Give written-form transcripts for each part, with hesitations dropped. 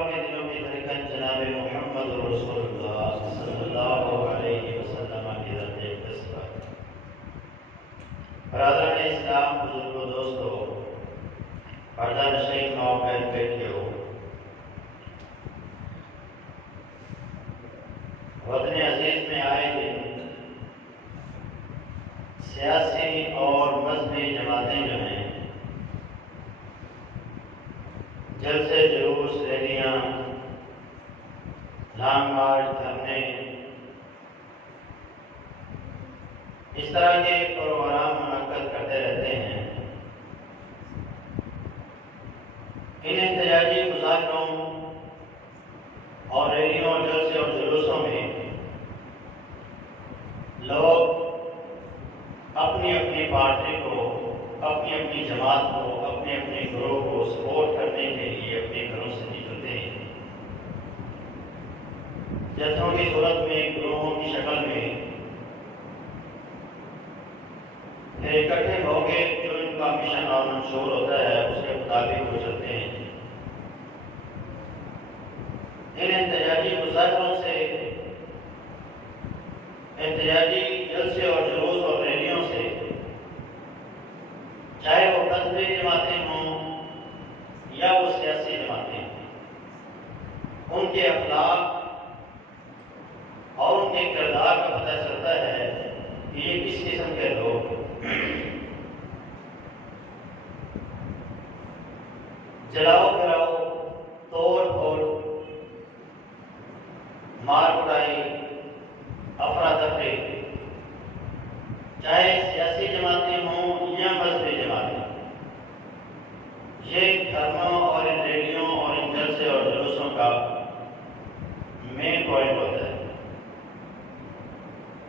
آپ کے دلوں کی دھڑکن جناب محمد رسول اللہ صلی اللہ علیہ وسلم کی درجے قسمت۔ برادران اسلام، بزرگوں، دوستوں، پردہ نشین ماں بہن بیٹیوں، وطن عزیز میں آئے دن سیاسی اور مذہبی جماعتیں جو ہیں جلسے، جلوس، ریلیاں، لانگ مارچ، دھرنے، اس طرح کے پروگرام منعقد کرتے رہتے ہیں۔ ان احتجاجی مظاہروں اور ریلیوں، جلسے اور جلوسوں میں لوگ اپنی اپنی پارٹی کو، اپنی اپنی جماعت کو، اپنے اپنے گروہ کو سپورٹ کرنے کے لیے اپنے گھروں سے نکلتے ہیں۔ جتھوں کی صورت میں، گروہوں کی شکل میں، پھر اکٹھے ہو کے جو ان کا مشن اور منشور ہوتا ہے اس کے مطابق وہ چلتے ہیں۔ ان احتجاجی مظاہروں سے، احتجاجی جلسے اور جلوس اور ریلیوں سے، چاہے وہ مذہبی جماعتیں ہوں یا وہ سیاسی جماعتیں ہوں، ان کے اخلاق اور ان کے کردار کا پتہ چلتا ہے کہ یہ کس قسم کے لوگ جلاؤ پھراؤ، توڑ پھوڑ، مار کٹائی، افراتفری، چاہے سیاسی جماعتیں ہوں یا مذہبی جماعتیں، یہ دھرنوں اور ان ریلیوں اور ان جلسے اور جلوسوں کا مین پوائنٹ ہوتا ہے۔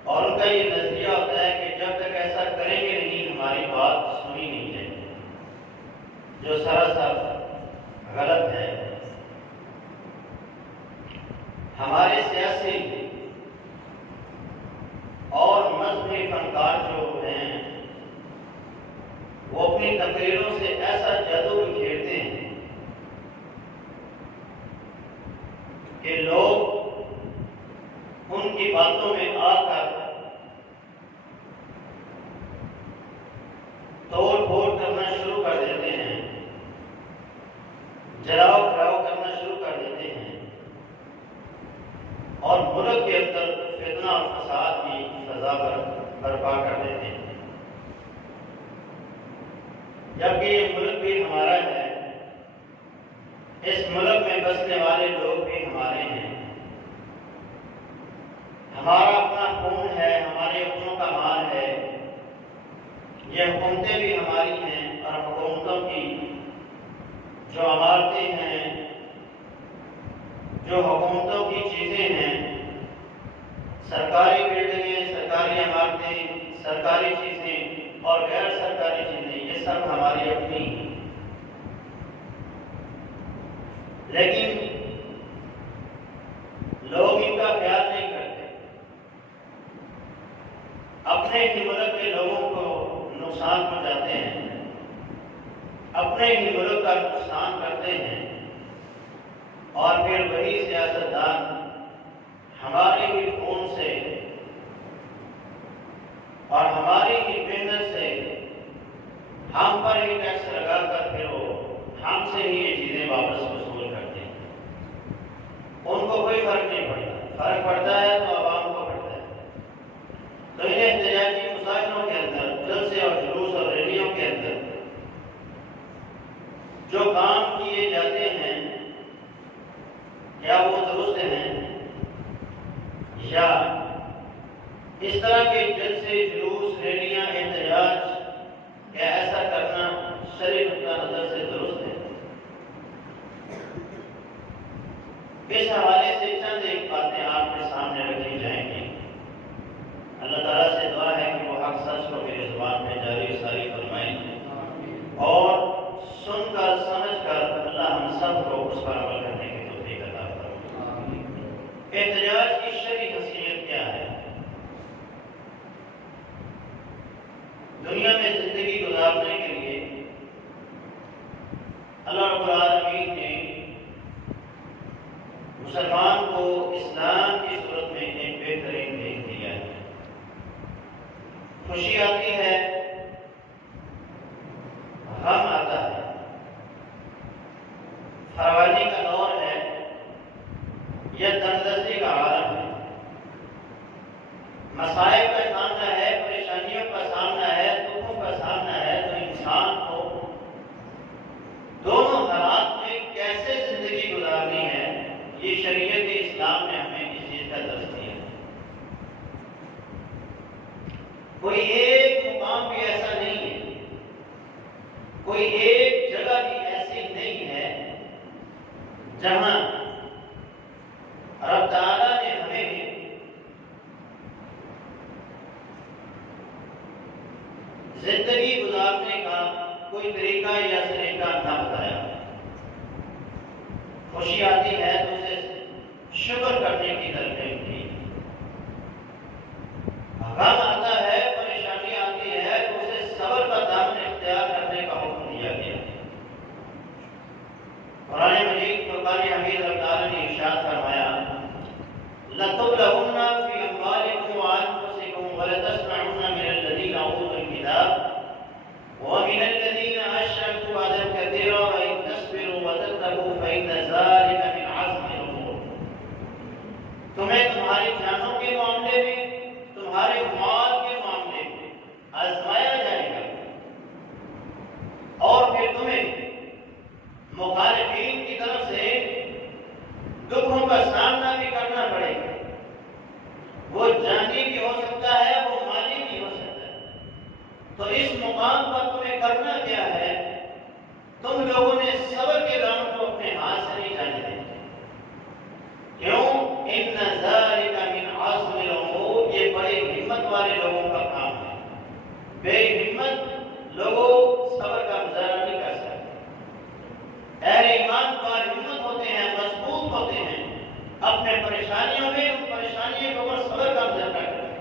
اور ان کا یہ نظریہ ہوتا ہے کہ جب تک ایسا کریں گے نہیں ہماری بات سنی نہیں جائے گی، جو سراسر غلط ہے۔ ہمارے سیاسی اور مذہبی فنکار جو ہیں وہ اپنی تقریروں سے ایسا جادو بکھیرتے ہیں کہ لوگ ان کی باتوں میں آ کر توڑ پھوڑ کرنا شروع کر دیتے ہیں، جلاؤ پھراؤ کرنا شروع کر دیتے ہیں، اور ملک کے اندر فتنہ اور فساد کی فضا برپا کر دیتے ہیں۔ جبکہ یہ ملک بھی ہمارا ہے، اس ملک میں بسنے والے لوگ بھی ہمارے ہیں، ہمارا اپنا خون ہے، ہمارے اپنوں کا مال ہے، یہ حکومتیں بھی ہماری ہیں، اور حکومتوں کی جو عمارتیں ہیں، جو حکومتوں کی چیزیں ہیں، سرکاری بلڈنگیں، سرکاری عمارتیں، سرکاری چیزیں اور غیر سرکاری چیزیں، یہ سب ہماری اپنی ہیں۔ لیکن لوگ ان کا خیال نہیں کرتے، اپنے ہی ملک کے لوگوں کو نقصان پہنچاتے ہیں، اپنے ہی ملک کا نقصان کرتے ہیں، اور پھر وہی سیاستدان ہمارے ہی خون سے اور ہماری ہی محنت سے ہم پر ہی ٹیکس لگا کر پھر وہ ہم سے ہی یہ چیزیں واپس وصول کرتے ہیں۔ ان کو کوئی فرق نہیں پڑتا، فرق پڑتا ہے تو عوام کو پڑتا ہے۔ تو ان احتجاجی مظاہروں کے اندر، جلسے اور جلوس اور ریلیوں کے اندر جو کام کیے جاتے ہیں، کیا وہ درست ہیں؟ یا اس طرح کے جلسے، جلوس، ریلیاں، احتجاج، کیا ایسا کرنا شرعی نقطہ نظر سے درست ہے؟ اس حوالے سے چند ایک باتیں آپ کے سامنے رکھی جائیں گی۔ اللہ تعالیٰ سے دعا ہے کہ وہ حق سچ کو میری زبان میں جاری ساری فرمائیں، اور سن کر سمجھ کر اللہ ہم سب کو اس پر عمل کرنے کی توفیق عطا فرمائے۔ احتجاج کی شرعی حیثیت کیا ہے؟ دنیا میں زندگی گزارنے کے لیے اللہ رب العالمین نے مسلمان کو اسلام کی صورت میں ایک بہترین بھیج دیا ہے۔ خوشی آتی ہے، غم آتا ہے، فراوانی کا دور ہے یا تندرستی کا عالم ہے، مسائب کا سامنا ہے، پریشانیوں کا سامنا ہے، دکھوں کا سامنا ہے، تو انسان کو دونوں حالات میں کیسے زندگی گزارنی ہے، یہ شریعت اسلام نے ہمیں اس چیز کا درس دیا۔ کوئی ایک مقام بھی ایسا نہیں ہے، کوئی ایک جگہ بھی ایسی نہیں ہے جہاں رب تعالیٰ نے ہمیں زندگی گزارنے کا کوئی طریقہ یا سلیقہ نہ بتایا۔ خوشی آتی ہے تو اسے شکر کرنے کی تلقین کی، غم آتا ہے، پریشانی آتی ہے تو اسے صبر کا دامن اختیار کرنے کا حکم دیا گیا۔ قرآن مجید فرقان حمید رب تعالیٰ نے ارشاد فرمایا لَتُبْلَوُنَّ فِي أَمْوَالِكُمْ وَأَنفُسِكُمْ وَلَتَسْمَعُنَّ مِنَ الَّذِينَ أُوتُوا الْكِتَابَ وَمِنَ الَّذِينَ أَشْرَكُوا أَذًى كَثِيرًا وَإِن تَصْبِرُوا وَتَتَّقُوا فَإِنَّ ذَلِكَ مِنْ عَزْمِ الْأُمُورِ۔ تمہیں تمہاری جانوں کے معاملے میں، تمہارے مال کے معاملے میں آزمایا جائے گا، اور پھر تمہیں مخالفین کی طرف سے دکھوں کا سامنا بھی کرنا پڑے گا، وہ جانی بھی ہو سکتا ہے، وہ مالی بھی ہو سکتا ہے۔ تو اس مقام پر تمہیں کرنا کیا ہے؟ تم لوگوں نے صبر کے دامن کو اپنے ہاتھ سے نہیں جانے دینا۔ کیوں؟ ان ذالک من عزم الامور، یہ بڑے ہمت والے لوگوں کا کام ہے۔ بے ہمت لوگوں صبر کا مظاہرہ نہیں کر سکتے۔ اہل ایمان پر ہمت ہوتے ہیں، مضبوط ہوتے ہیں، اپنے پریشانیوں میں ان پریشانیوں کے اوپر صبر کا مظاہرہ کرتے ہیں۔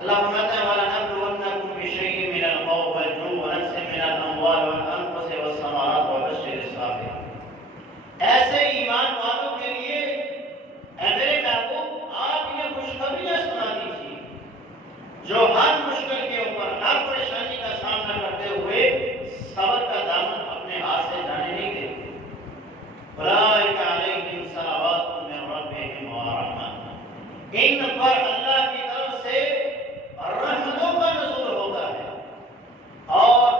اللہ فرماتا ہے وَلَنَبْلُوَنَّكُمْ بِشَيْءٍ مِّنَ الْخَوْفِ وَالْجُوعِ وَنَقْصٍ مِّنَ الْأَمْوَالِ وَالْأَنفُسِ وَالثَّمَرَاتِ وَبَشِّرِ الصَّابِرِينَ۔ ایسے ایمان والوں کے لیے اے میرے محبوب آپ یہ خوشخبریاں سنا دیجیے جو ہر مشکل کے اوپر، ہر پریشانی کا سامنا کرتے ہوئے صبر کا دامن اپنے ہاتھ سے جانے نہیں دیتے۔ اولئک علیہم صلوات من ربہم ورحمۃ، ان پر اللہ کی طرف سے رحمتوں کا نزول ہوتا ہے اور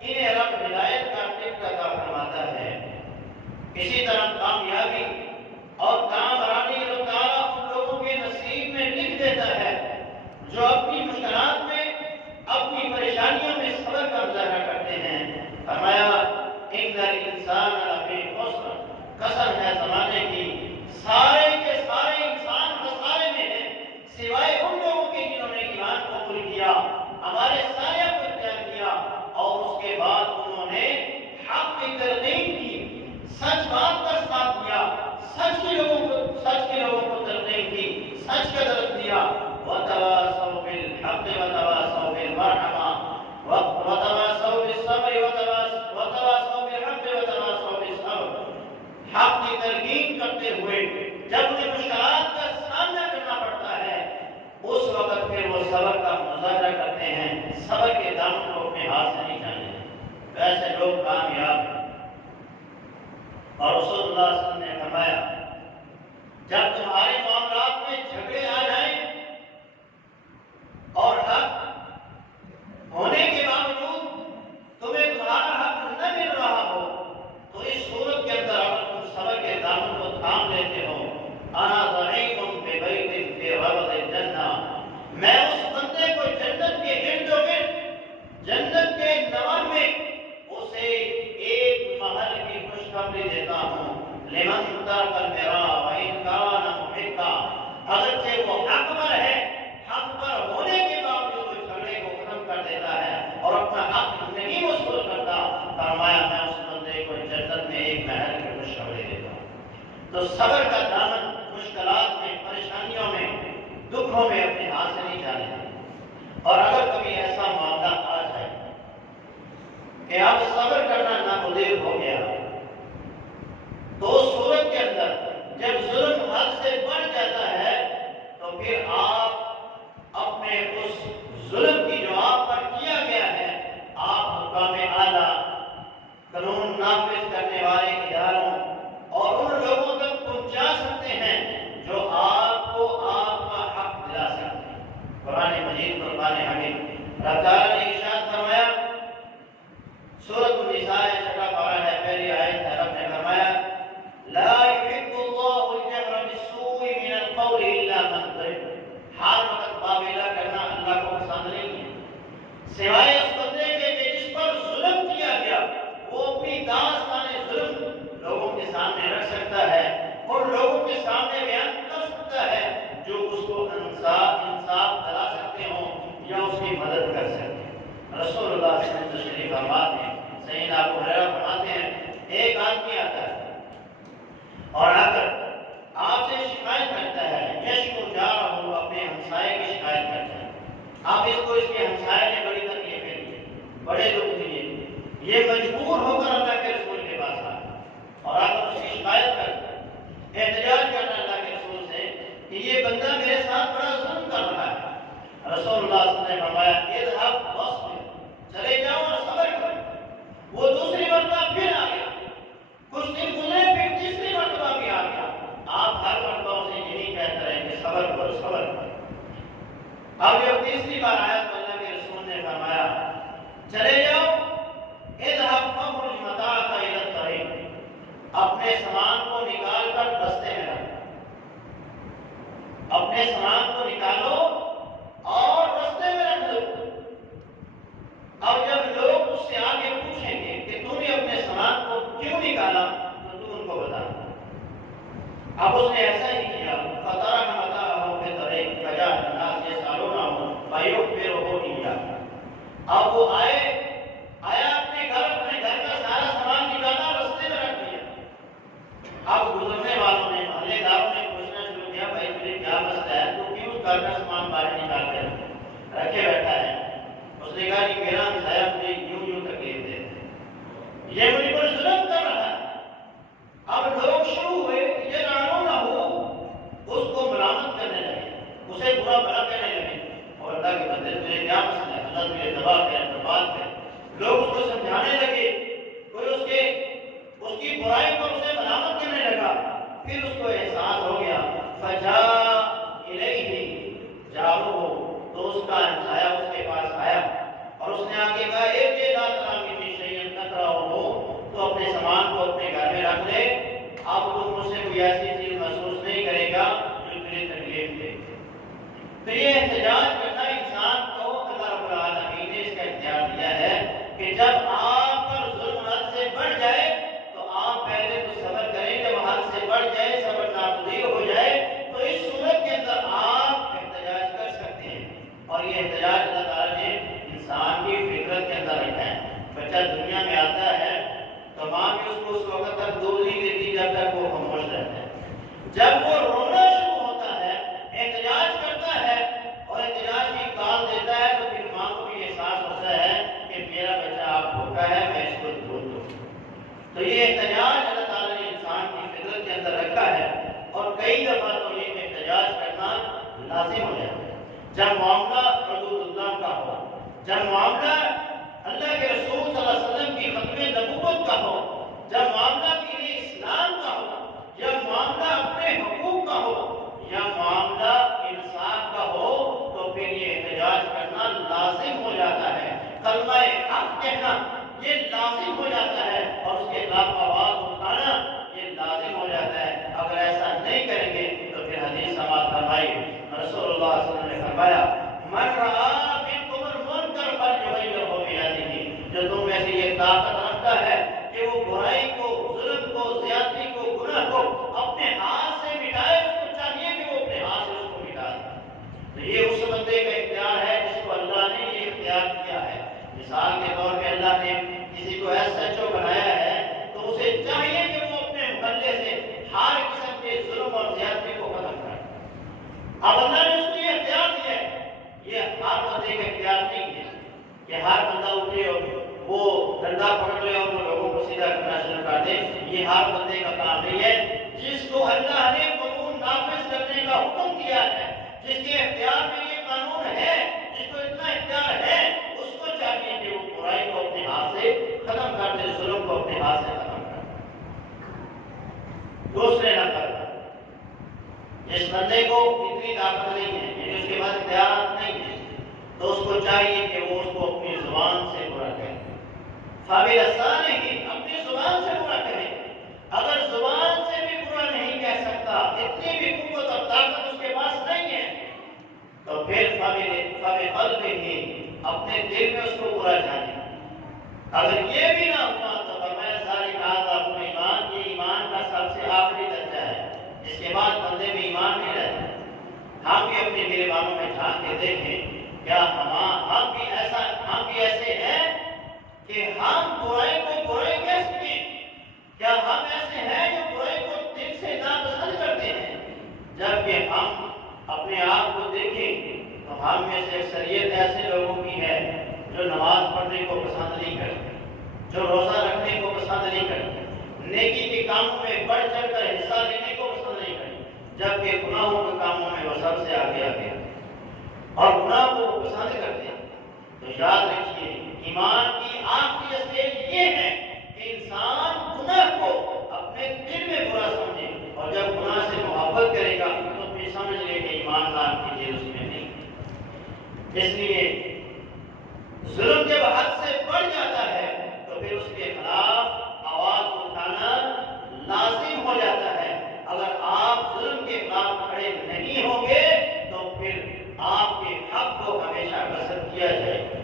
انہیں رب ہدایت کا ٹکٹ عطا فرماتا ہے۔ اسی طرح کامیابی اور کامرانی اللہ تعالیٰ ان لوگوں کے نصیب میں لکھ دیتا ہے جو اپنی مشکلات میں، اپنی پریشانیوں میں صبر کا مظاہرہ کرتے ہیں۔ فرمایا ان الانسان لفی خسر، قسم ہے زمانے کی سارے کے سارے انسان خسارے میں ہیں سوائے ان لوگوں کے جنہوں نے ایمان قبول کیا، ہمارے سایہ کو اختیار کیا، اور اس کے بعد انہوں نے حق کی تلقین کی، سچ بات کا ساتھ دیا، سچ کے لوگوں کو تلقین کی، سچ کا درس دیا۔ وَتَوَاصَوْا بِالْحَقِّ وَتَوَاصَوْا بِالْمَرْحَمَةِ وَتَوَاصَوْا بِالصَّبْرِ وَتَوَاصَوْا بِالْحَقِّ وَتَوَاصَوْا بِالصَّبْرِ۔ حق کی تلقین کرتے ہوئے جب انہیں مشکلات کا سامنا کرنا پڑتا ہے اس وقت پھر وہ صبر کا مظاہرہ کرتے ہیں، صبر کے دامن کو اپنے ہاتھ سے نہیں جانے دیتے۔ ویسے لوگ کامیاب ہیں۔ اور رسول اللہ صلی اللہ علیہ وسلم نے فرمایا جب تمہارے معاملات میں جھگڑے آ جائیں اور حق ہونے کے باوجود تمہیں تمہارا حق نہ مل رہا ہو تو اس صورت کے اندر اگر تم صبر کے دامن کو تھام لیتے ہو، انا ضعیف ببیت فی ربض الجنہ، میں اس بندے کو جنت کے ارد گرد، جنت کے نور میں اسے ایک محل کی خوشخبری دیتا ہوں۔ لمن ترک المراء وان کان محقا، اگرچہ وہ حق پر ہے، حق پر ہونے کے باوجود اس جھگڑے کو ختم کر دیتا ہے اور اپنا حق نہیں وصول کرتا، فرمایا میں اس بندے کو جنت میں ایک محل کی خوشخبری دیتا ہوں۔ تو صبر کا دامن مشکلات میں، پریشانیوں میں، دکھوں میں اپنے ہاتھ سے نہیں جانے دیتے۔ اور اگر کبھی ایسا معاملہ آ جائے کہ اب صبر کرنا ناگزیر ہو گیا تو اس صورت کے اندر سامنے رکھ سکتا ہے اور لوگوں کے سامنے بیان کر سکتا ہے جو اس کو انصاف دلا سکتے ہوں یا اس کی مدد کر سکتے ہیں۔ رسول اللہ صلی اللہ علیہ وسلم تشریف فرماتے ہیں، سیدنا ابو ہریرہ فرماتے ہیں، ایک آدمی آتا ہے اور آ کر آپ سے شکایت کرتا ہے، یشکو جا رہا ہوں، اپنے ہمسائے کی شکایت کرتا ہے۔ آپ اس کو اس کے ہمسائے نے بڑی تکلیفیں دی، بڑے دکھ دیے، یہ مجبور ہو کر اللہ کے رسول کے پاس آ اور آ کر اس کی شکایت کرتا ہے، احتجاج کرتا اللہ کے رسول سے کہ یہ بندہ میرے ساتھ بڑا ظلم کر رہا ہے۔ رسول اللہ صلی اللہ علیہ وسلم نے فرمایا، اذهب واصبر، چلے جاؤ اور صبر کرو۔ وہ دوسری مرتبہ پھر آ گیا، کچھ دن گزرے، پھر تیسری مرتبہ بھی آ گیا۔ آپ ہر مرتبہ سے یہی کہتے رہے کہ صبر کرو، صبر کرو۔ اب جب تیسری بار آیا تو اللہ کے رسول نے فرمایا، چلے جاؤ، اذهب فخرج متاعك الى الطريق، اپنے سامان کو نکال کر رستے میں رکھو، اپنے سامان کو نکالو اور رستے میں رکھ دو۔ اب جب لوگ اس سے آگے پوچھیں گے کہ تم نے اپنے سامان کو کیوں نکالا تو تم ان کو بتانا۔ اب اس نے ایسا ہی کیا، فَتَرَكَ مَتَاعَهُ فِي الطَّرِيقِ فَجَاءَ النَّاسُ يَسْأَلُونَهُ فَيُخْبِرُهُ إِيَّاهُ۔ اب وہ آیا اپنے گھر کا سارا سامان نکالا، رستے میں رکھ دیا۔ اب گزرنے والوں نے، محلے داروں نے پوچھنا شروع کیا، بھائی تجھے کیا مسئلہ ہے، تو کیوں اس گھر کا سامان باہر نکال کے رکھے بیٹھا ہے؟ اس نے کہا کہ میرا ہمسایہ مجھے یوں تکلیف دیتے ہیں، یہ مجھ پر ظلم کر رہا ہے۔ اب لوگ شروع ہوئے یہ لعنونہ، اس کو ملامت کرنے لگے، اسے برا بھلا کہنے لگے، اور اللہ کے بندے تجھے کیا مسئلہ ہے، اللہ تجھے تباہ کرے، برباد کرے۔ لوگ اس کو سمجھانے لگے، کوئی اس کی برائی پر اسے ملامت کرنے لگا۔ پھر اس کو احساس ہو گیا، فجاء الیہ جارہ، تو اس کا ہمسایہ اس کے پاس آیا اور اس نے آگے کہا، ایک لا ترى منی شیئا تکرہہ، تو اپنے سامان کو اپنے گھر میں رکھ لے، اب تو مجھ سے کوئی ایسی چیز محسوس نہیں کرے گا جو تجھے تکلیف دے۔ تو یہ احتجاج کرنا انسان کو اللہ رب العالمین نے اس کا اختیار دیا ہے کہ جب آپ پر ظلم حد سے بڑھ جائے تو آپ پہلے تو صبر کریں، جب حد سے بڑھ جائے، صبر ناگزیر ہو جائے، تو اس صورت کے اندر آپ احتجاج کر سکتے ہیں۔ اور یہ احتجاج اللہ تعالیٰ نے انسان کی فطرت کے اندر رکھا ہے۔ بچہ دنیا میں آتا ہے تو ماں بھی اس کو اس وقت تک دودھ نہیں دیتی جب تک وہ خاموش رہتا ہے۔ جب وہ رونا شروع ہوتا ہے، احتجاج کرتا ہے اور احتجاج کی کال دیتا ہے، تو پھر ماں کو بھی احساس ہوتا ہے کہ میرا بچہ آپ بھوکا ہے، میں اس کو دودھ دوں۔ تو یہ احتجاج اللہ تعالیٰ نے انسان کی فطرت کے اندر رکھا ہے، اور کئی دفعہ تو یہ احتجاج کرنا لازم ہو جاتا ہے۔ جب معاملہ حدود اللہ کا ہو، جب معاملہ اللہ کے رسول صلی اللہ علیہ وسلم کی ختم نبوت کا ہو، جب معاملہ دین اسلام کا ہو، یا معاملہ اپنے حقوق کا ہو، یا معاملہ انصاف کا ہو، تو پھر یہ احتجاج کرنا لازم ہو جاتا ہے۔ کلمہ حق کہنا یہ لازم ہو جاتا ہے، اور اس کے خلاف آواز اٹھانا یہ لازم ہو جاتا ہے۔ اگر ایسا نہیں کریں گے تو پھر حدیث سماعت فرمائی، رسول اللہ صلی اللہ علیہ وسلم نے فرمایا، من رآ منکم المنکر فلیغیرہ بیدہ، جو تم میں سے یہ طاقت رکھتا ہے کہ وہ برائی کو، ظلم کو، زیادتی کو، گناہ کو اپنے ہاتھ سے مٹائے، اس کو چاہیے کہ وہ اپنے ہاتھ سے اس کو مٹا دے۔ تو یہ اس بندے کا اختیار ہے جس کو اللہ نے یہ اختیار دیا ہے۔ مثال کے طور پہ اللہ نے کسی کو ایس ایچ او بنایا ہے تو اسے چاہیے کہ وہ اپنے محلے سے ہر قسم کے ظلم اور زیادتی کو ختم کرے۔ اب اللہ نے اس کو یہ اختیار دیا ہے، یہ ہر بندے کا اختیار نہیں ہے کہ ہر بندہ اٹھے اور وہ ڈنڈا پکڑ لے اور وہ لوگوں کو سیدھا کرنا شروع کر دے۔ یہ ہر بندے کا کام نہیں ہے۔ جس کو اللہ نے قانون نافذ کرنے کا حکم دیا ہے، جس کے اختیار میں یہ قانون ہے، جس کو اتنا اختیار ہے، اس کو چاہیے کہ وہ برائی کو اپنے ہاتھ سے ختم کر دے، ظلم کو اپنے ہاتھ سے ختم کر دے، دوسرے نہ کر دے۔ جس بندے کو اتنی طاقت نہیں ہے، یعنی اس کے پاس اختیارات نہیں ہے، تو اس کو چاہیے کہ وہ اس کو اپنی زبان سے برا کہے، فَبِلِسَانِهِ، اپنی زبان سے برا کہے۔ اگر زبان سے بھی برا نہیں کہہ سکتا، اتنی بھی قوت اور طاقت اس کے پاس نہیں ہے، تو پھر فَبِقَلْبِهِ، اپنے دل میں اس کو برا جانے۔ اگر یہ بھی نہ ہوا تو فرمایا ذَلِكَ هَذَا ایمان، یہ ایمان کا ہم میں سے اکثریت ایسے لوگوں کی ہے جو نماز پڑھنے کو پسند نہیں کرتے، جو روزہ رکھنے کو پسند نہیں کرتے، نیکی کے کاموں میں بڑھ چڑھ کر حصہ لینے کو پسند نہیں کرتے، جبکہ گناہوں کے کاموں میں وہ سب سے آگے آگے اور گناہ کو پسند کرتے ہیں۔ تو یاد رکھیے ایمان کی آخری اسٹیج یہ ہے کہ انسان گناہ کو اپنے دل میں برا سمجھے، اور جب گناہ سے محبت کرے گا تو پھر سمجھ لے کہ ایمان نام کی چیز اس میں نہیں۔ اس لیے ظلم جب حد سے بڑھ جاتا ہے تو پھر اس کے خلاف آواز اٹھانا لازم ہو جاتا ہے۔ اگر آپ ظلم کے خلاف کھڑے نہیں ہوں گے تو پھر آپ کے حق کو ہمیشہ غصب کیا جائے گا۔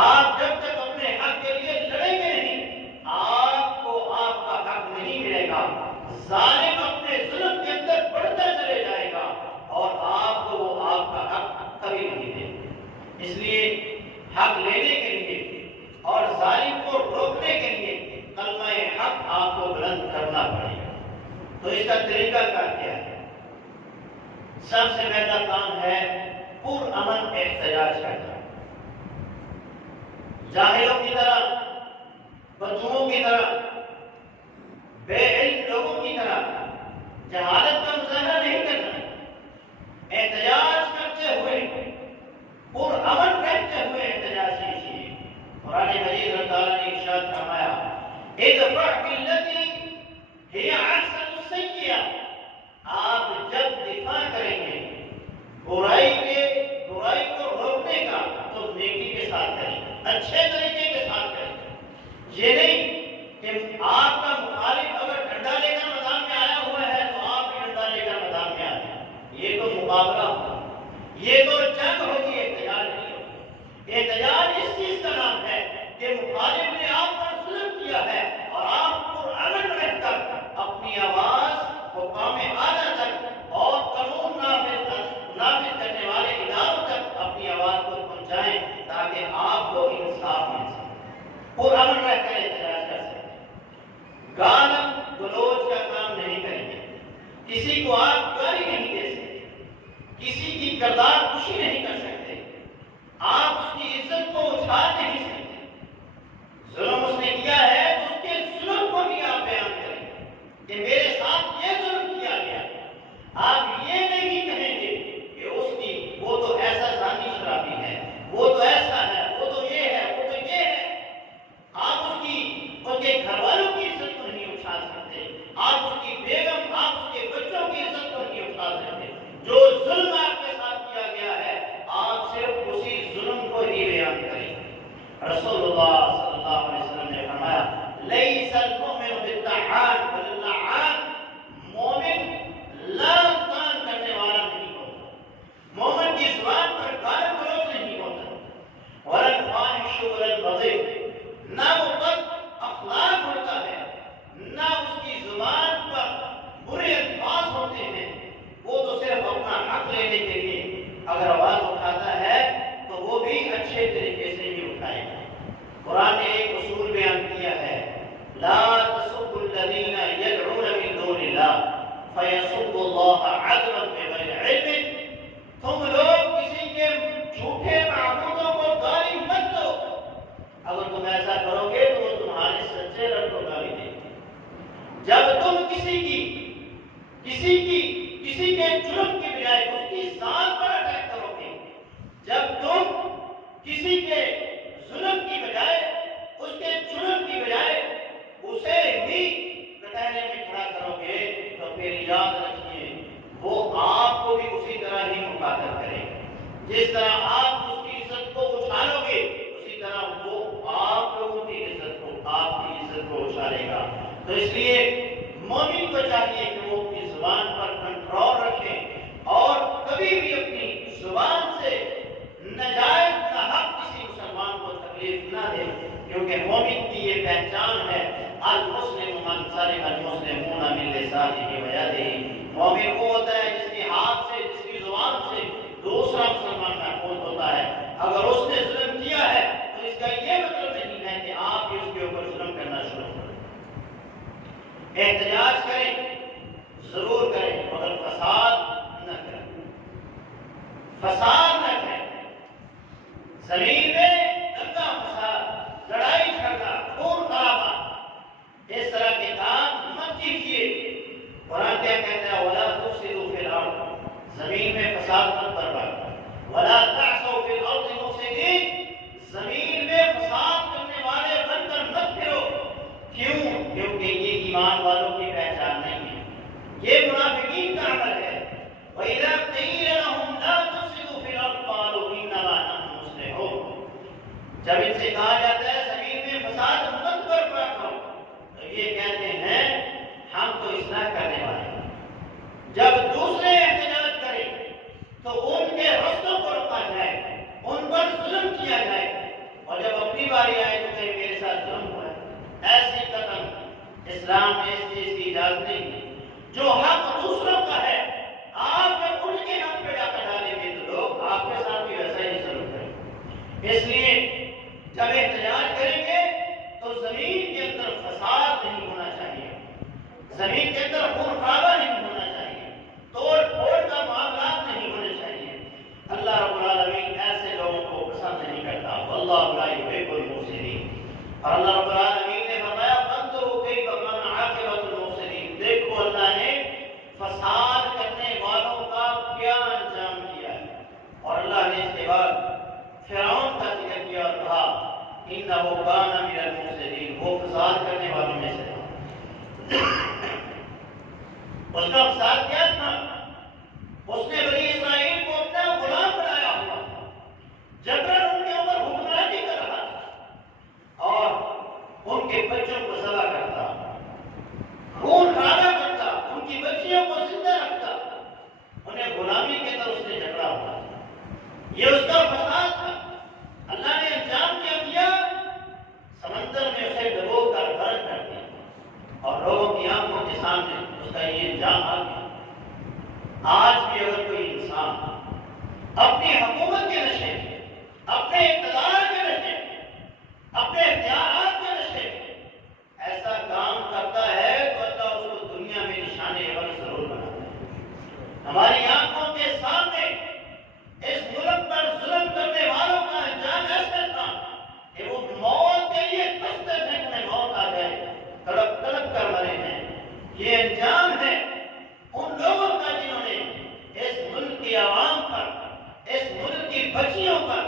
آپ جب تک اپنے حق کے لیے لڑیں گے نہیں، آپ کو آپ کا حق نہیں ملے گا۔ ظالم اپنے ظلم کے اندر بڑھتا چلے جائے گا اور آپ کو وہ آپ کا حق کبھی نہیں دے گا۔ اس لیے حق لینے کے لیے اور ظالم کو روکنے کے لیے کلمہ حق آپ کو بلند کرنا پڑے گا۔ تو اس کا طریقہ کار کیا ہے؟ سب سے پہلا کام ہے پرامن احتجاج کرنا۔ جاہلوں کی طرح، بدوؤں کی طرح، بے علم لوگوں کی طرح جہالت کا مظاہرہ نہیں کرنا، احتجاج کرتے ہوئے پرامن رہتے ہوئے احتجاج کیجیے۔ قرآن مجید اللہ تعالیٰ نے ارشاد فرمایا ادفع بالتی ہی احسن السیئہ، آپ جب دفاع کریں گے برائی کو روکنے کا تو نیکی کے ساتھ کریں، اچھے طریقے کے ساتھ کریں۔ یہ نہیں کہ آپ کا مخالف اگر ڈنڈا لے کر میدان میں آیا ہوا ہے تو آپ بھی ڈنڈا لے کر میدان میں آ جائیں، یہ تو مقابلہ ہوگا، یہ تو جنگ ہوگی، احتجاج نہیں ہوگی۔ احتجاج اس چیز کا نام ہے کہ مخالف نے آپ پر ظلم کیا ہے اور آپ پرامن رہ کر اپنی آواز حکام اعلیٰ تک اور قانون نافذ کرنے والے اداروں تک اپنی آواز کو پہنچائیں تاکہ آپ کو انصاف مل سکے، پرامن رہ کر احتجاج کر سکیں۔ گالی گلوچ کا کام نہیں کریں گے، کسی کو آپ گالی نہیں دے سکتے، کسی کی کردار خوشی نہیں کر سکتے، آپ اس کی عزت کو اچھال نہیں سکتے۔ ظلم اس نے کیا ہے تو اس کے ظلم کو بھی آپ بیان کریں کہ میرے ساتھ یہ ظلم کیا گیا۔ آپ یہ نہیں کہیں گے کہ اس کی وہ تو ایسا ذاتی شرابی ہے، وہ تو ایسا ہے، وہ تو یہ ہے، وہ تو یہ ہے۔ آپ اس کے گھر والوں کی عزت کو نہیں اچھال سکتے، آپ اس کی بیگم، آپ اس کے بچوں کی عزت کو نہیں اچھال سکتے۔ جو ظلم آپ کے ساتھ کیا گیا ہے آپ صرف اسی ظلم کو ہی بیان کریں۔ رسول اللہ صلی اللہ علیہ وسلم نے فرمایا لیس المؤمن بالطعان بل اللعان، مومن لعن طعن کرنے والا نہیں ہوتا، مومن کی زبان پر گالی گلوچ نہیں ہوتا، ولا الفاحش ولا البذيء، نہ وہ بد اخلاق ہوتا ہے، نہ اس کی زبان پر برے الفاظ ہوتے ہیں۔ وہ تو صرف اپنا حق لینے کے لیے اگر آواز اٹھاتا ہے تو وہ بھی اچھے طریقے سے ہی اٹھائے گا۔ قرآن نے ایک اصول بیان کیا ہے لا تسبوا الذين يدعون من دون الله فيسبوا الله عدوا بغير علم، تم لوگ کسی کے جھوٹے معبودوں کو گالی مت دو، اگر تم ایسا کرو گے تو وہ تمہارے سچے رب کو گالی دیں گے۔ جب تم کسی کے جرم کی بجائے اس کی ذات پر اٹیک کرو گے، جب تم کسی کے ظلم کی بجائے اس کے جرم کی بجائے اسے ہی کٹہرے میں کھڑا کرو گے تو پھر یاد رکھیے وہ آپ کو بھی اسی طرح ہی مخاطب کرے گا۔ جس طرح آپ اس کی عزت کو اچھالو گے اسی طرح وہ آپ لوگوں کی عزت کو، آپ کی عزت کو اچھالے گا۔ تو اس لیے مومن کو چاہیے کہ وہ اپنی زبان پر کنٹرول رکھے اور کبھی بھی اپنی زبان سے ناجائز ناحق کسی مسلمان کو تکلیف نہ دے، کیونکہ مومن کی یہ پہچان ہے المسلم من سلم المسلمون من لسانه ويده، مومن وہ ہوتا ہے جس کے ہاتھ سے، جس کی زبان سے دوسرا مسلمان محفوظ ہوتا ہے۔ اگر اس نے ظلم کیا ہے تو اس کا یہ مطلب نہیں ہے کہ آپ بھی اس کے اوپر ظلم کرنا شروع کریں۔ احتجاج کریں ضرور کریں مگر فساد نہ کریں، فساد نہ کریں۔ قرآن کیا کہتا ہے؟ وَلَا تُفْسِدُوا فِي الْأَرْضِ، زمین میں فساد مت برپا کرو. وَلَا تَعْثَوْا فِي الْأَرْضِ مُفْسِدِينَ، زمین میں فساد کرنے والے بن کر مت پھرو. کیوں؟ کیونکہ یہ ایمان والوں کی پہچان نہیں ہے، یہ منافقین کا عمل ہے. وَإِذَا قِيلَ لَهُمْ لَا تُفْسِدُوا فِي الْأَرْضِ قَالُوا إِنَّمَا نَحْنُ مُصْلِحُونَ، جب ان سے کہا جاتا ہے زمین میں فساد مت برپا کرو تو یہ کہتے ہیں ہم تو اصلاح کرنے والے ہیں. جب دوسرے احتجاج کریں تو ان کے رستوں کو روکا جائے، ان پر ظلم کیا جائے، اور جب اپنی باری آئے تو کہیں میرے ساتھ ظلم ہوا ہے. ایسی قتل اسلام میں اس چیز کی اجازت نہیں ہے. جو حق دوسروں کا ہے آپ جب ان کے حق پہ جا کر ڈالیں گے تو لوگ آپ کے ساتھ بھی ویسا ہی ظلم کریں گے. اس لیے جب احتجاج کریں گے تو زمین کے اندر فساد نہیں ہونا چاہیے، زمین کے اندر خون خرابہ نہیں ہونا چاہیے، توڑ پھوڑ کا معاملات نہیں ہونے چاہیے. اللہ رب العالمین ایسے لوگوں کو پسند نہیں کرتا. واللہ لا یحب المفسدین. اور اللہ رب العالمین نے فرمایا فانظروا کیف کان عاقبۃ المفسدین، دیکھو اللہ نے فساد کرنے والوں کا کیا انجام کیا ہے. اور اللہ نے اس کے بعد فرعون کا ذکر کیا اور کہا انہ کان من المفسدین، وہ فساد کرنے والوں میں سے تھا. اس کا فساد کیا تھا؟ اس نے بنی اسرائیل کو اپنا غلام بنایا ہوا، جبرن ان کے اوپر حکمرانی کر رہا تھا اور ان کے بچوں کو ذبح کرتا، خون خرابہ کرتا، ان کی بچیوں کو زندہ رکھتا، انہیں غلامی کے اندر اس نے جھگڑا ہوا. یہ اس کا فساد تھا. اللہ نے انجام کیا دیا؟ سمندر میں اسے ڈبو کر غرق کر دیا اور لوگوں کی آنکھوں کے سامنے اس کا یہ انجام آ گیا. آج بھی اگر کوئی انسان اپنی حکومت کے نشے میں، اپنے اقتدار کے نشے میں، اپنے اختیارات کے نشے میں ایسا کام کرتا ہے تو اللہ اس کو دنیا میں نشان اول ضرور بناتا ہے. ہماری آنکھوں کے سامنے اس ملک پر ظلم کرنے والوں کا انجام ایسا تھا کہ وہ موت کے لیے کشتے تھے، انہیں موت آ جائے، تڑپ تڑپ کر مرے ہیں. یہ انجام ہے ان لوگوں کا جنہوں نے اس ملک کی عوام پر، اس ملک کی بچیوں پر،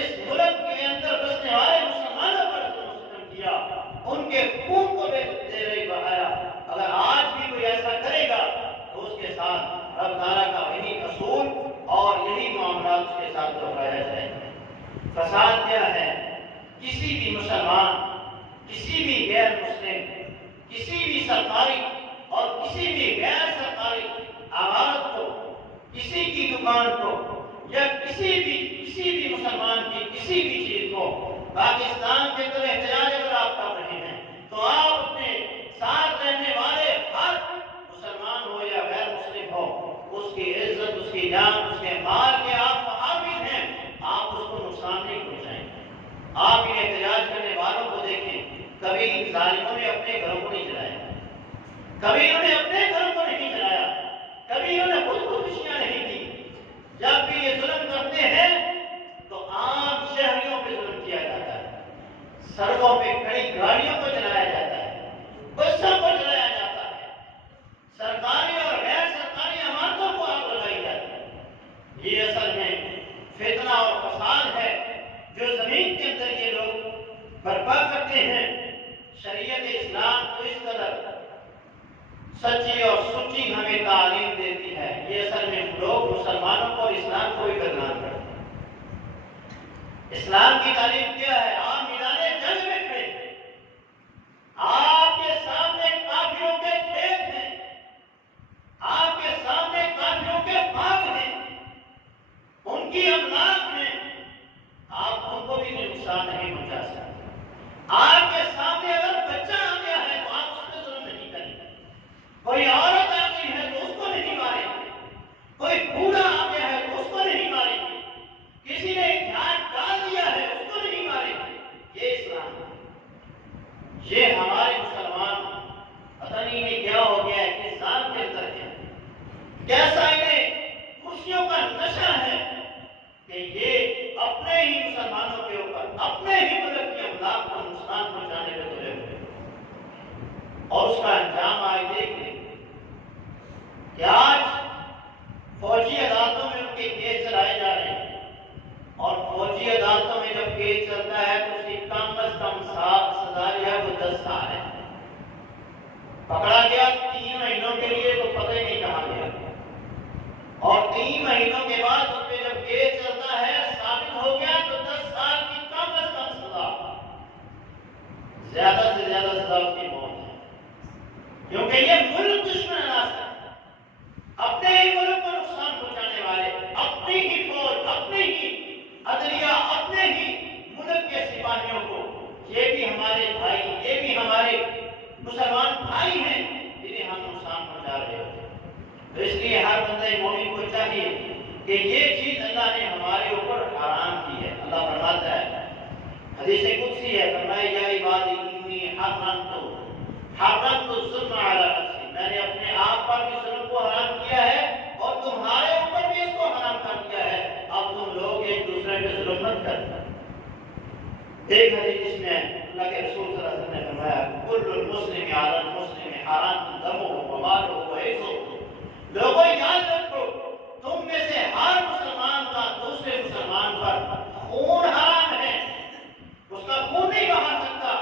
اس ملک کے اندر بسنے والے مسلمانوں پر ظلم کیا، ان کے خون کو بے رہی بہایا. اگر آج بھی کوئی ایسا کرے گا تو اس کے ساتھ رب تعالیٰ کا وہی اصول اور یہی معاملات اس کے ساتھ دہرایا جائے گا. فساد کیا ہے؟ کسی بھی مسلمان، کسی بھی غیر مسلم، کسی بھی سرکاری اور کسی بھی غیر سرکاری عمارت کو، کسی کی دکان کو یا کسی بھی مسلمان کی کسی بھی چیز کو پاکستان کے اندر احتجاج اگر آپ کر رہے ہیں تو آپ اپنے ساتھ رہنے والے ہر مسلمان ہو یا غیر مسلم ہو، اس کی عزت، اس کی جان، اس کے مال کے آپ محافظ ہیں، آپ اس کو نقصان نہیں پہنچائیں. آپ ان احتجاج کرنے والوں کو دیکھیں، کبھی ان ظالموں نے اپنے گھروں کو نہیں جلایا، کبھی انہوں نے اپنے گھروں کو نہیں جلایا، کبھی انہوں نے خودکشیاں نہیں کی. جب بھی یہ ظلم کرتے ہیں تو عام شہریوں پہ ظلم کیا جاتا ہے، سڑکوں پہ کھڑی گاڑیوں کو جلایا جاتا ہے، بسوں کو جلایا جاتا ہے، سرکاری اور غیر سرکاری عمارتوں کو آگ لگائی جاتی ہے. یہ اصل میں فتنہ اور فساد ہے جو زمین کے اندر یہ لوگ برپا کرتے ہیں. شریعت اسلام کو اس قدر سچی اور سچی ہمیں تعلیم دیتی ہے، یہ اصل میں لوگ مسلمانوں کو اور اسلام کو بھی بدنام کرتے ہیں. اسلام کی تعلیم کیا ہے؟ آپ میدان جنگ میں کھڑے، آپ کے سامنے کافروں کے کھیت ہیں، آپ کے سامنے کافروں کے باغ ہیں، ان کی املاک ہیں، آپ ان کو بھی نقصان نہیں پہنچا سکتے. آپ کے سامنے اگر بچہ آ گیا ہے تو آپ اس پہ ظلم نہیں کریں گے. کوئی عورت آ گئی ہے تو اس کو نہیں ماریں گے، کوئی بوڑھا آ گیا ہے تو اس کو نہیں ماریں گے، کسی نے دھیان ڈال دیا ہے اس کو نہیں ماریں گے. یہ اسلام ہے. یہ ہمارے مسلمان پتہ نہیں انہیں کیا ہو گیا ہے کہ اسلام کے اندر ہے کیسا انہیں کرسیوں کا نشہ ہے کہ یہ اپنے ہی مسلمانوں کے اوپر، اپنے ہی ملک کے املاک کو نقصان پہنچانے میں تلے ہوئے اور اس کا انجام آئے دیکھ لیں. کہ آج فوجی عدالتوں میں ان کے کیس چلائے جا رہے ہیں، اور فوجی عدالتوں میں جب کیس چلتا ہے تو اس کی کم از کم سزا جو ہے وہ 10 سال ہے۔ پکڑا گیا 3 مہینوں کے لیے تو پتہ ہی نہیں کہاں گیا، اور 3 مہینوں کے بعد اس پہ جب کیس چلتا ہے ثابت ہو گیا تو 10 سال کی کم از کم سزا، زیادہ سے زیادہ سزا اس کی موت ہے، کیونکہ یہ ملک دشمن عناصر اپنے ہی ملک کو نقصان پہنچانے والے، اپنی ہی فوج، اپنے ہی عدلیہ، اپنے ہی ملک کے سپاہیوں کو، یہ بھی ہمارے بھائی، یہ بھی ہمارے مسلمان بھائی ہیں جنہیں ہم نقصان پہنچا رہے ہوتے ہیں۔ تو اس لیے ہر بندہ مومن کو چاہیے کہ یہ چیز اللہ نے ہمارے اوپر حرام کی ہے۔ اللہ فرماتا ہے، حدیث قدسی ہے، فرمایا یا عبادی انی حرمت الظلم علی نفسی، میں نے اپنے آپ پر بھی ظلم کو حرام کیا ہے اور تمہارے اوپر بھی اس کو حرام کر دیا ہے، اب تم لوگ ایک دوسرے پہ ظلم مت کرنا۔ ایک حدیث جس میں اللہ کے رسول صلی اللہ علیہ وسلم نے فرمایا کل المسلم علی المسلم حرام دمہ ومالہ وعرضہ، لوگوں یاد رکھو تم میں سے ہر مسلمان کا دوسرے مسلمان پر خون حرام ہے، اس کا خون نہیں بہا سکتا،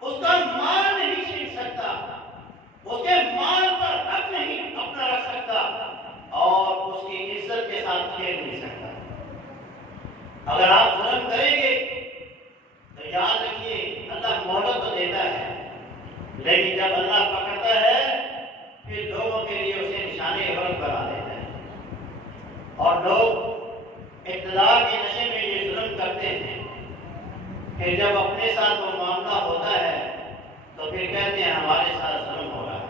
اس کا مال نہیں چھین سکتا، اس کے مال پر حق نہیں اپنا رکھ سکتا، اور اس کی عزت کے ساتھ کھیل نہیں سکتا۔ اگر آپ ظلم کریں گے تو یاد رکھیے اللہ مہلت تو دیتا ہے، لیکن جب اللہ پکڑتا ہے پھر لوگوں کے لیے اسے نشانے عبرت بنا دیتا ہے، اور لوگ اقتدار کے نشے میں یہ ظلم کرتے ہیں، پھر جب اپنے ساتھ وہ معاملہ ہوتا ہے تو پھر کہتے ہیں ہمارے ساتھ ظلم ہو رہا ہے،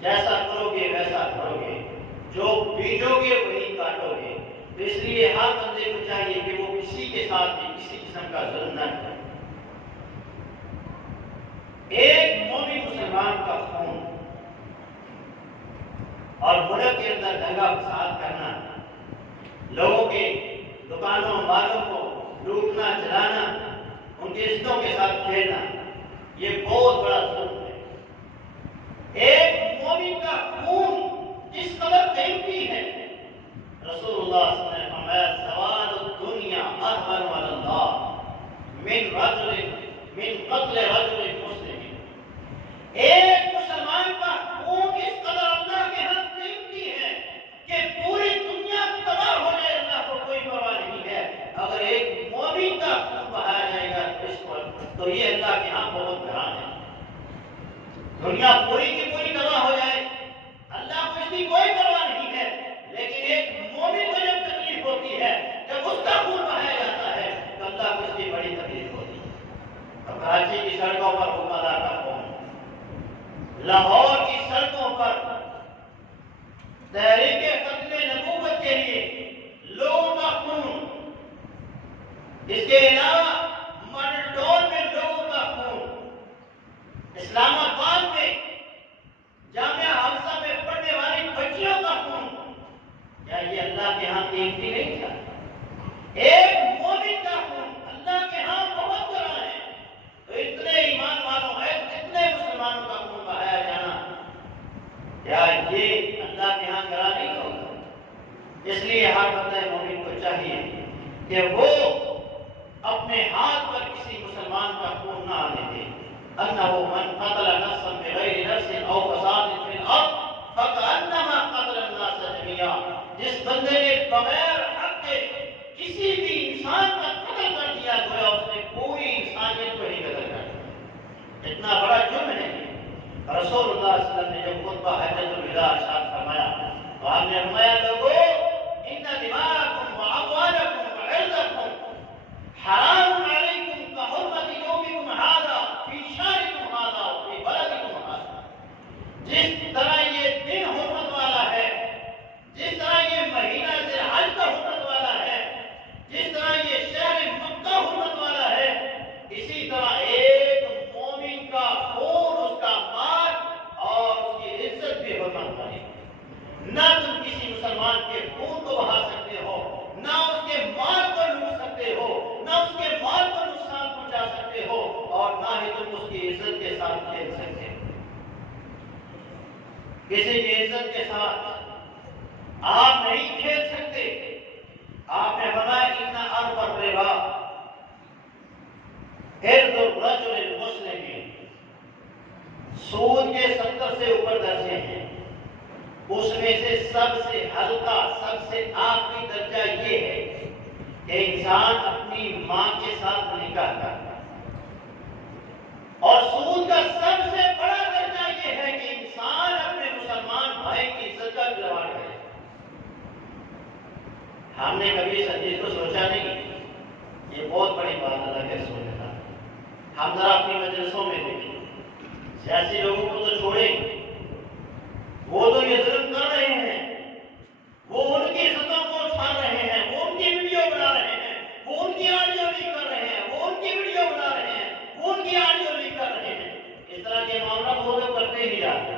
جیسا کرو گے ویسا کرو گے، جو بیجو گے وہی کاٹو گے۔ تو اس لیے ہر بندے کو چاہیے کہ وہ کسی کے ساتھ بھی کسی قسم کا ظلم نہ کرے۔ ایک مومن مسلمان کا خون اور ملک کے اندر دنگا فساد کرنا، لوگوں کے دکانوں مالوں کو لوٹنا جلانا، ان کے عزتوں کے ساتھ کھیلنا، یہ بہت بڑا ظلم ہے۔ ایک مومن کا خون جس قدر قیمتی ہے، رسول اللہ صلی اللہ علیہ وسلم نے فرمایا زوال الدنیا اہون علی اللہ من قتل رجل مسلم۔ ایک مسلمان کا خون اس قدر اللہ کے ہاں قیمتی ہے کہ پوری دنیا تباہ ہو جائے اللہ کو کوئی پرواہ نہیں ہے، اگر ایک مومن کا خون بہایا جائے گا اس پر تو یہ اللہ کے ہاں بہت گران ہے۔ دنیا پوری کی پوری تباہ ہو جائے اللہ کو اس کی کوئی پرواہ نہیں ہے، لیکن ایک مومن کو جب تکلیف ہوتی ہے، جب اس کا خون بہایا جاتا ہے تو اللہ کو اس کی بڑی تکلیف ہوتی ہے۔ اور کراچی کی سڑکوں پر حکمران کا خون، لاہور کی سڑکوں پر تحریک ختم نبوت کے لیے لوگوں کا خون، اس کے علاوہ مڈل میں لوگوں کا خون، اسلام آباد میں جامعہ حفصہ میں پڑھنے والی بچیوں کا خون، کیا یہ اللہ کے ہاں قیمتی نہیں تھا؟ ایک مومن کا خون اللہ کے ہاں بہت گران ہے، تو اتنے ایمان والوں ہے، اتنے مسلمانوں کا خون بہایا جانا، کیا یہ اللہ کے ہاں گران نہیں ہوگا؟ اس لیے ہر بندہ مومن کو چاہیے کہ وہ اپنے ہاتھ پر کسی مسلمان کا خون نہ آنے دے۔ انہ من قتل نفسا بغیر نفس او فساد فی الارض فکأنما قتل الناس جميعا، جس بندے نے بغیر حق کے کسی بھی انسان کا قتل کر دیا گویا اس نے پوری انسانیت کو ہی قتل کر دیا۔ اتنا بڑا جرم ہے۔ رسول اللہ صلی اللہ علیہ وسلم نے جب خطبہ حجۃ الوداع ارشاد فرمایا تو آپ نے فرمایا لوگو ان دماءکم واموالکم وعرضکم حرام علیکم کحرمت یومکم ھذا فی شہرکم ھذا وفی بلدکم ھذا، جس طرح یہ دن حرمت والا ہے، جس طرح یہ مہینہ ذی الحج کا حرمت والا ہے، جس طرح یہ شہر مکہ حرمت والا ہے، اسی طرح ایک مومن کا خون، اس کا مال اور اس کی عزت بھی حرمت والی ہے۔ نہ تم کسی مسلمان کے خون کو بہا سکتے ہو، نہ اس کے مال کو لوٹ سکتے ہو، نہ اس کے مال کو نقصان پہنچا سکتے ہو، اور نہ ہی تم اس کی عزت کے ساتھ کھیل سکتے ہو۔ کسی کی عزت کے ساتھ آپ نہیں کھیل سکتے۔ آپ نے فرمایا اتنا ارب الربا ارد الرجل المسلم، سود کے 70 سے اوپر درجے ہیں، اس میں سے سب سے ہلکا سب سے آخری درجہ یہ ہے کہ انسان اپنی ماں کے ساتھ نکاح کرتا، اور سود کا سب سے بڑا درجہ یہ ہے کہ انسان اپنے مسلمان بھائی کی عزت کا کھلواڑ کرے۔ ہم نے کبھی اس حدیث کو سوچا نہیں، یہ بہت بڑی بات اللہ کے رسول نے کہا۔ ہم ذرا اپنی مجلسوں میں دیکھیں، سیاسی لوگوں کو تو چھوڑیں، وہ تو یہ ظلم کر رہے ہیں، وہ ان کی عزتوں کو اچھال رہے ہیں، وہ ان کی ویڈیو بنا رہے ہیں، وہ ان کی آڈیو لیک کر رہے ہیں، وہ ان کی ویڈیو بنا رہے ہیں، وہ ان کی آڈیو لیک کر رہے ہیں۔ اس طرح کے معاملہ وہ لوگ کرتے ہی جاتے۔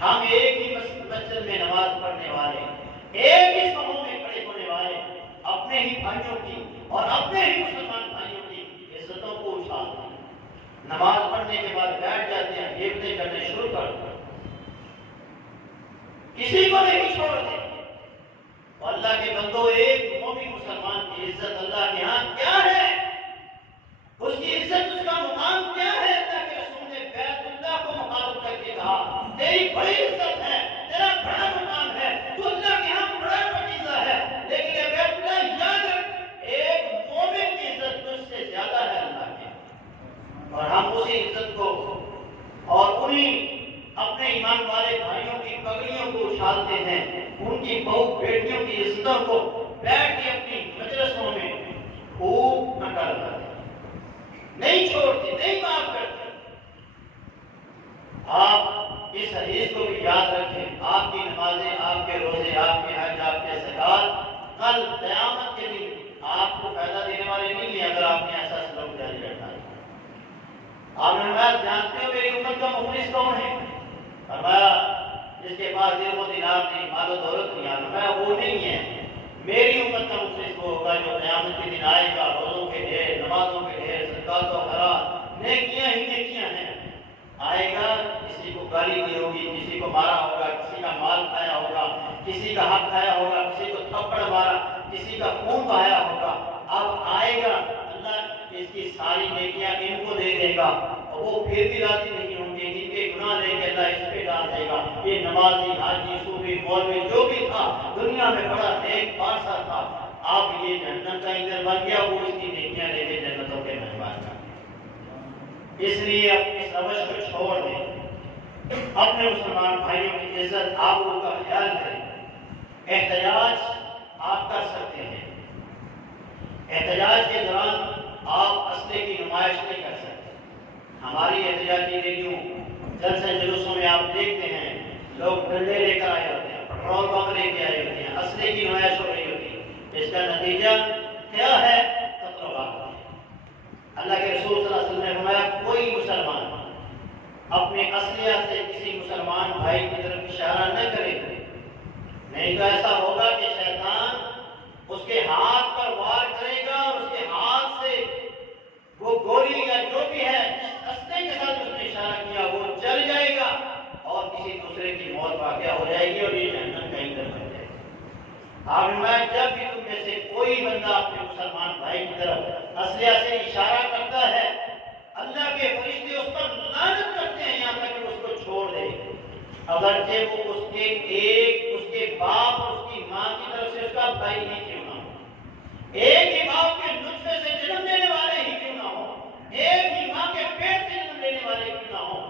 ہم ایک ہی مسجد میں نماز پڑھنے والے، ایک ہی صفوں میں کھڑے ہونے والے، اپنے ہی بھائیوں کی اور اپنے ہی مسلمان بھائیوں کی عزتوں کو اچھالتے ہیں۔ نماز پڑھنے کے بعد بیٹھ جاتے ہیں، غیبتیں کرنے شروع کر دیتے ہیں، کسی کو نہیں چھوڑتے۔ اور اللہ کے بندو، ایک مومن مسلمان کی عزت اللہ کے ہاں کیا ہے؟ اس کی عزت، اس کا مقام کیا ہے؟ اللہ کے رسول نے بیت اللہ کو مخاطب کر کے کہا تیری بڑی عزت ہے، تیرا بڑا مقام ہے، تو اللہ کے ہاں بڑا فقیزہ ہے، لیکن یہ بیت اللہ یاد رکھ، ایک مومن کی عزت تجھ سے زیادہ ہے اللہ کے، اور ہم اسی عزت کو اور انہیں اپنے ایمان والے بھائیوں کی پگڑیوں کو اچھالتے ہیں، ان کی بہو بیٹیوں کی عزتوں کو بیٹھ کے اپنی مجلسوں میں خوب نقل کرتے ہیں، نہیں چھوڑتے، نہیں معاف کرتے۔ آپ اس حدیث کو بھی یاد رکھیں، آپ کی نمازیں، آپ کے روزے، آپ کے حج، آپ کے زکات کل قیامت کے دن آپ کو فائدہ دینے والے نہیں ہیں اگر آپ نے ایسا سلوک جاری رکھا ہے۔ آپ نے جانتے ہو میری امت کا مفلس کون ہے؟ فرمایا جس کے پاس درہم و دینار نہیں، مال و دولت نہیں، فرمایا وہ نہیں ہے۔ میری امت کا مفلس وہ ہوگا جو قیامت کے دن آئے گا، روزوں کے ڈھیر، نمازوں کے ڈھیر، صدقات و خیرات، نیکیاں ہی نیکیاں ہیں، آئے گا، کسی کو گالی دی ہوگی، کسی کو مارا ہوگا، کسی کا مال کھایا ہوگا، کسی کا حق کھایا ہوگا، کسی کو تھپڑ مارا، کسی کا خون بہایا ہوگا، اب آئے گا، اللہ اس کی ساری نیکیاں ان کو دے دے گا، اور وہ پھر بھی راضی نہیں ہوں گے، ان کے گناہ لے کے اللہ اس پہ ڈال دے گا۔ یہ نمازی، حاجی، صوفی، مولوی جو بھی تھا، دنیا میں بڑا نیک پارسا تھا، اب یہ جنت کا ایندھن بن گیا، وہ اس کی نیکیاں لے کے جنتوں کے مہمان بن گیا۔ اس لیے اپنی روش کو چھوڑ دیں، اپنے مسلمان بھائیوں کی عزت آبرو کا خیال کریں۔ احتجاج آپ کر سکتے ہیں، احتجاج کے دوران آپ اسلحے کی نمائش نہیں کر سکتے۔ ہماری احتجاجی ریلیوں، جلسے جلوسوں میں آپ دیکھتے ہیں لوگ ڈنڈے لے کر آئے ہوتے ہیں، پٹرول پمپ لے کے آئے ہوتے ہیں، اسلحے کی نمائش ہو رہی ہوتی ہے، اس کا نتیجہ کیا ہے؟ قتل و غارت۔ اللہ کے رسول صلی اللہ علیہ وسلم نے فرمایا کوئی مسلمان اپنے اسلحہ سے کسی مسلمان بھائی کی طرف اشارہ نہ کرے، نہیں تو ایسا ہوگا کہ شیطان اس کے ہاتھ پر وار کرے گا اور اس کے ہاتھ سے وہ گولی یا جو بھی ہے جس اسلحے کے ساتھ اس نے اشارہ کیا وہ جل جائے گا اور کسی دوسرے کی موت واقع ہو جائے گی اور یہ جہنم کا ایندھن بن جائے گا۔ آپ میں جب بھی تم میں سے کوئی بندہ اپنے مسلمان بھائی کی طرف اسلحہ سے اشارہ کرتا ہے، اللہ کے فرشتے اس پر لعنت کرتے ہیں یہاں تک کہ اس کو چھوڑ دے، اگرچہ وہ اس کے باپ اور اس کی ماں کی طرف سے اس کا بھائی ہی کیوں نہ ہو، ایک ہی باپ کے نطفے سے جنم لینے والے ہی کیوں نہ ہو، ایک ہی ماں کے پیٹ سے جنم لینے والے کیوں نہ ہو،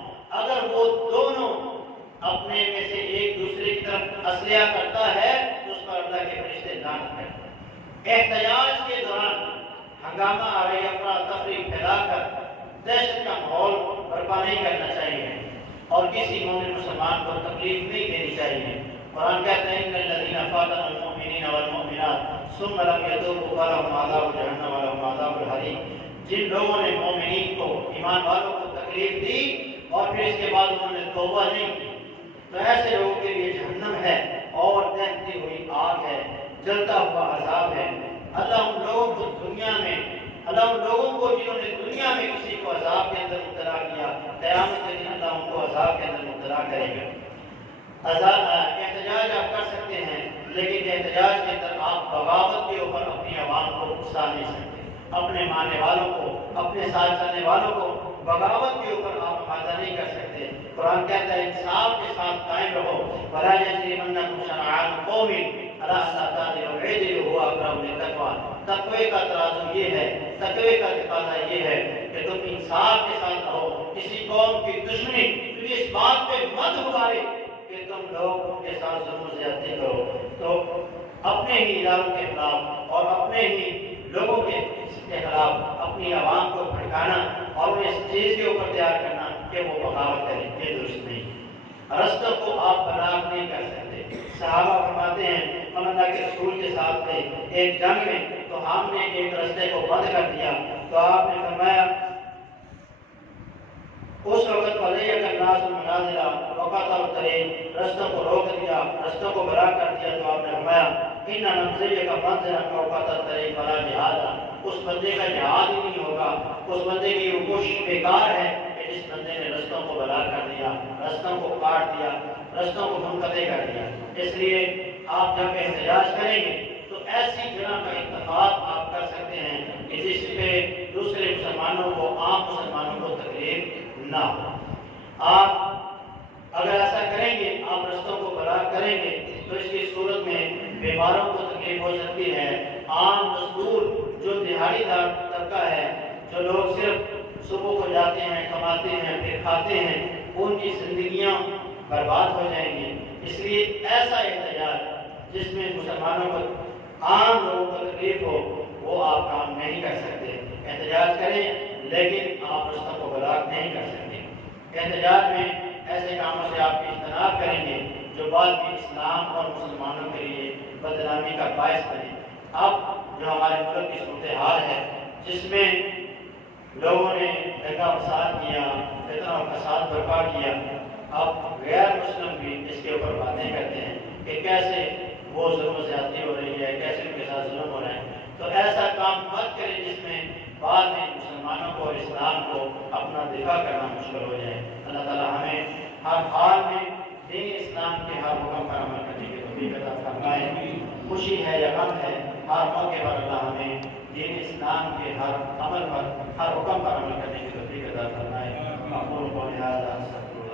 اگر وہ دونوں اپنے میں سے ایک دوسرے کی طرف اسلحہ کرتا ہے تو اس پر اللہ کے فرشتے لعنت کرتے ہیں۔ احتجاج کے دوران ہنگامہ آرائی افراتفری پھیلا کر دہشت کا ماحول برپا نہیں کرنا چاہیے اور کسی مومن مسلمان کو تکلیف نہیں دینی چاہیے۔ قرآن کہتے ہیں ان الذین فاتنوا المؤمنین والمؤمنات ثم لم یتوبوا فلہم عذاب جہنم ولہم عذاب الحریق، جن لوگوں نے مومنین کو، ایمان والوں کو تکلیف دی اور پھر اس کے بعد انہوں نے توبہ نہیں کی تو ایسے لوگوں کے لیے جہنم ہے اور دہتی ہوئی آگ ہے، جلتا ہوا عذاب ہے۔ اللہ ان لوگوں کو جنہوں نے دنیا میں کسی کو عذاب کے اندر مبتلا کیا، قیامت کے دن اللہ ان کو عذاب کے اندر مبتلا کرے گا۔ احتجاج آپ کر سکتے ہیں، لیکن احتجاج کے اندر آپ بغاوت کے اوپر اپنی عوام کو اکسا نہیں سکتے، اپنے ماننے والوں کو، اپنے ساتھ چلنے والوں کو بغاوت کے اوپر آپ آمادہ نہیں کر سکتے۔ قرآن کہتا ہے انصاف کے ساتھ قائم رہو، وَلَا يَجْرِمَنَّكُمْ شَنَآنُ قَوْمٍ عَلَىٰ أَلَّا تَعْدِلُوا اعْدِلُوا هُوَ أَقْرَبُ لِلتَّقْوَىٰ۔ تقوی کا ترازو یہ ہے، تقوی کا تقاضا یہ ہے کہ تم انصاف کے ساتھ رہو، کسی قوم کی دشمنی تجھے اس بات پہ مت ابھارے کہ تم لوگ کے ساتھ ظلم و زیادتی کرو، تو اپنے ہی اداروں کے خلاف اور اپنے ہی لوگوں کے خلاف اپنی عوام کو بھڑکانا اور انہیں اس چیز کے اوپر تیار کرنا کہ وہ بغاوت کریں، یہ درست نہیں۔ رستوں کو آپ بلاک نہیں کر سکتے۔ صحابہ فرماتے ہیں ہم اللہ کے رسول کے ساتھ تھے ایک جنگ میں، تو ہم نے ایک رستے کو بند کر دیا، تو آپ نے فرمایا اس وقت فَلَيَّكَ النَّاسُ الْمَنَازِلَ وَقَطَعُوا الطَّرِيقَ، رستوں کو روک دیا، رستوں کو بلاک کر دیا، تو آپ نے فرمایا إِنَّ مَنْزِلَكَ مَنْزِلًا أَوْ قَطَعَ الطَّرِيقَ فَلَا جِهَادَ، اس بندے کا جہاد ہی نہیں ہوگا، اس بندے کی یہ کوشش بیکار ہے کہ جس بندے نے رستوں کو بلاک کر دیا، رستوں کو کاٹ دیا، رستوں کو منقطع کر دیا۔ اس لیے آپ جب احتجاج کریں گے تو ایسی جگہ کا انتخاب آپ کر سکتے ہیں کہ جس پہ دوسرے مسلمانوں کو، عام مسلمانوں کو تکلیف نہ ہو۔ آپ اگر ایسا کریں گے، آپ رستوں کو بلاک کریں گے، تو اس کی صورت میں بیماروں کو تکلیف ہو سکتی ہے، عام مزدور جو دیہاڑی دار طبقہ ہے، جو لوگ صرف صبح کو جاتے ہیں، کماتے ہیں، پھر کھاتے ہیں، ان کی زندگیاں برباد ہو جائیں گی۔ اس لیے ایسا احتجاج جس میں مسلمانوں کو، عام لوگوں کو تکلیف ہو، وہ آپ کام نہیں کر سکتے۔ احتجاج کریں لیکن آپ رستوں کو بلاک نہیں کر سکتے۔ احتجاج میں ایسے کاموں سے آپ اجتناب کریں گے جو بعد میں اسلام اور مسلمانوں کے لیے بدنامی کا باعث بنے۔ اب جو ہمارے ملک کی صورتحال ہے جس میں لوگوں نے دنگا فساد کیا، فتنہ و فساد برپا کیا، اب غیر مسلم بھی اس کے اوپر باتیں کرتے ہیں کہ کیسے وہ ظلم و زیادتی ہو رہی ہے، کیسے ان کے ساتھ ظلم ہو رہے ہیں۔ تو ایسا کام مت کریں جس میں بعد میں مسلمانوں کو اور اسلام کو اپنا دفاع کرنا مشکل ہو جائے۔ اللہ تعالیٰ ہمیں ہر حال میں دین اسلام کے ہر حکم پر عمل کرنے کی توفیق عطا فرمائے۔ خوشی ہے یا غم ہے، ہر موقع پر اللہ ہمیں دین اسلام کے ہر عمل پر، ہر حکم پر عمل کرنے کی توفیق عطا فرمائے۔ اقول قولی ھذا